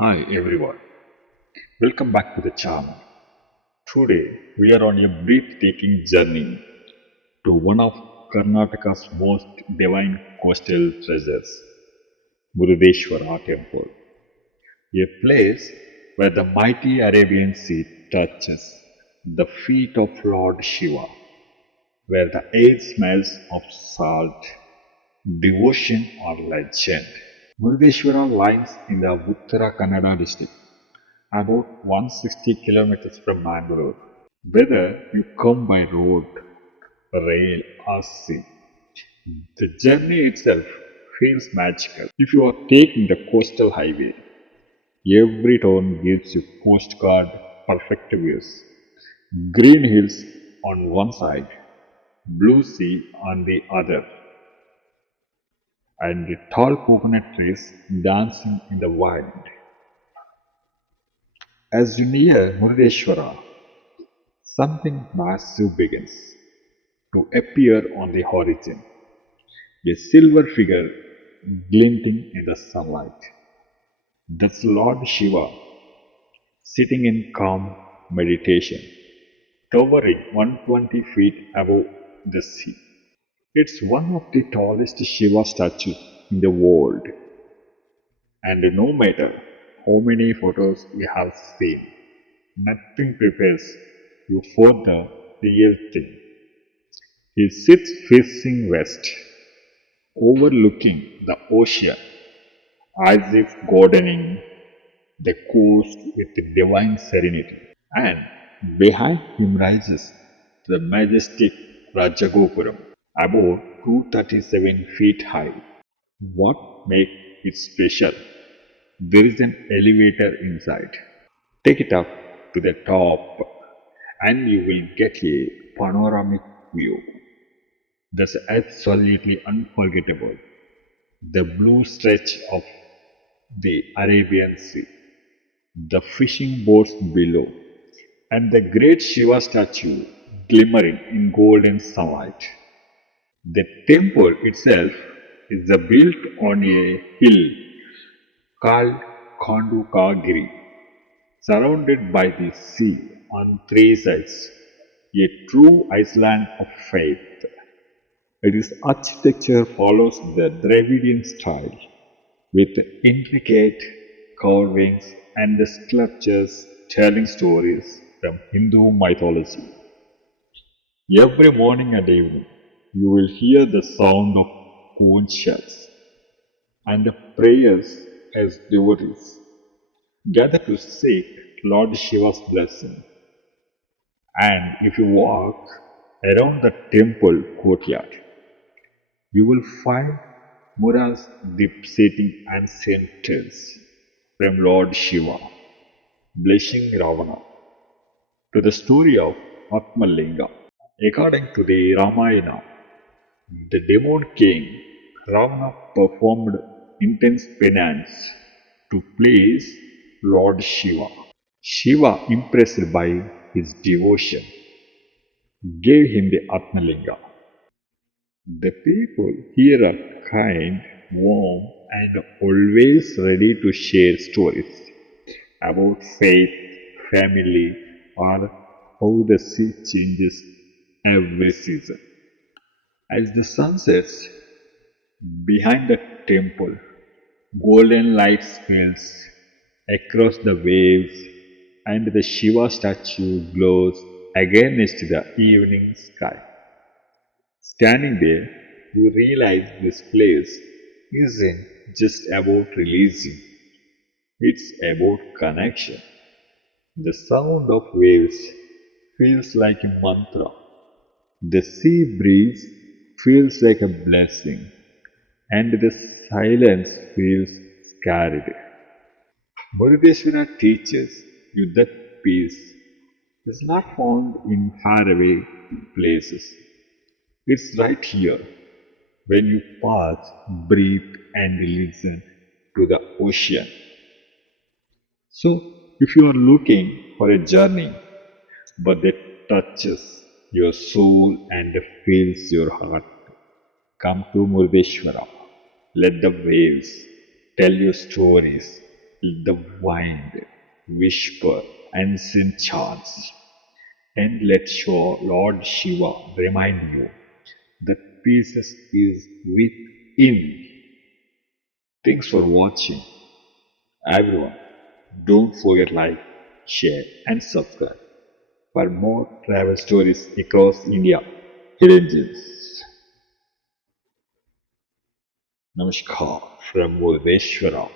Hi everyone, welcome back to the channel. Today we are on a breathtaking journey to one of Karnataka's most divine coastal treasures, Murudeshwara Temple, a place where the mighty Arabian Sea touches the feet of Lord Shiva, where the air smells of salt, devotion or legend. Murudeshwara lies in the Uttara Kannada district, about 160 kilometers from Bangalore. Whether you come by road, rail, or sea, the journey itself feels magical. If you are taking the coastal highway, every turn gives you postcard perfect views. Green hills on one side, blue sea on the other, and the tall coconut trees dancing in the wind. As you near Murdeshwara, something massive begins to appear on the horizon, a silver figure glinting in the sunlight. That's Lord Shiva sitting in calm meditation, towering 120 feet above the sea. It's one of the tallest Shiva statues in the world, and no matter how many photos you have seen, nothing prepares you for the real thing. He sits facing west, overlooking the ocean, as if gardening the coast with divine serenity. And behind him rises the majestic Rajagopuram, about 237 feet high. What makes it special? There is an elevator inside. Take it up to the top and you will get a panoramic view. That's absolutely unforgettable. The blue stretch of the Arabian Sea, the fishing boats below, and the great Shiva statue glimmering in golden sunlight. The temple itself is built on a hill called Khandukagiri, surrounded by the sea on three sides, a true island of faith. Its architecture follows the Dravidian style, with intricate carvings and sculptures telling stories from Hindu mythology. Every morning and evening, you will hear the sound of conch shells and the prayers as devotees gather to seek Lord Shiva's blessing. And if you walk around the temple courtyard, you will find murals depicting ancient tales from Lord Shiva, blessing Ravana, to the story of Atmalinga. According to the Ramayana, the demon king Ravana performed intense penance to please Lord Shiva. Shiva, impressed by his devotion, gave him the Atmalinga. The people here are kind, warm, and always ready to share stories about faith, family, or how the sea changes every season. As the sun sets behind the temple, golden light spills across the waves, and the Shiva statue glows against the evening sky. Standing there, you realize this place isn't just about religion, it's about connection. The sound of waves feels like a mantra. The sea breeze feels like a blessing, and the silence feels scared. Murudeshwara teaches you that peace is not found in faraway places. It's right here when you pause, breathe, and listen to the ocean. So, if you are looking for a journey but that touches your soul and fills your heart, come to Murdeshwara. Let the waves tell you stories. the wind whisper ancient chants, and let your Lord Shiva remind you that peace is within. Thanks for watching, everyone. Don't forget like, share, and subscribe for more travel stories across India. Hidden Gems. Namaskar from Murdeshwara.